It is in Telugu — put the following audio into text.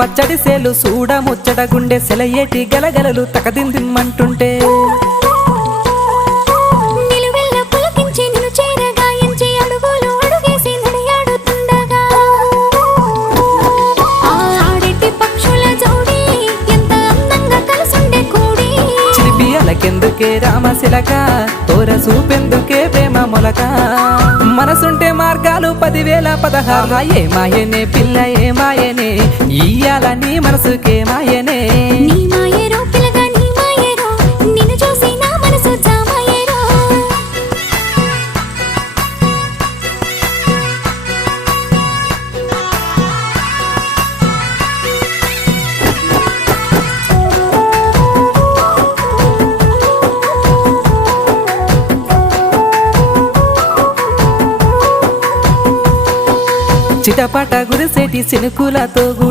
పచ్చడి సేలు సూడ ముచ్చట గుండె సెలయేటి గలగలలు తకదిందిమ్మంటుంటే నిలువెల్ల పులకించి నిన్ను చేరగాయించి అడుగులు అడుగేసి నడియాడుతుండగా ఆడేటి పక్షుల జోడి ఎంత అందంగా కలుసుండే కూడి చిలిపియలకెందుకే రామశిలక తోర చూపెందుకే ప్రేమ మొలక మనసుంటే మార్గాలు 10,016 ఏ మాయనే పిల్ల ఏ మాయనే ఇయ్యాల నీ మనసుకే మాయనే నీ మాయేరో పిల్లగా నీ మాయేరో నిన్ను చూసి నా మనసు జామాయేరో చిటపట గురిసేటి సినుకులతో గుడి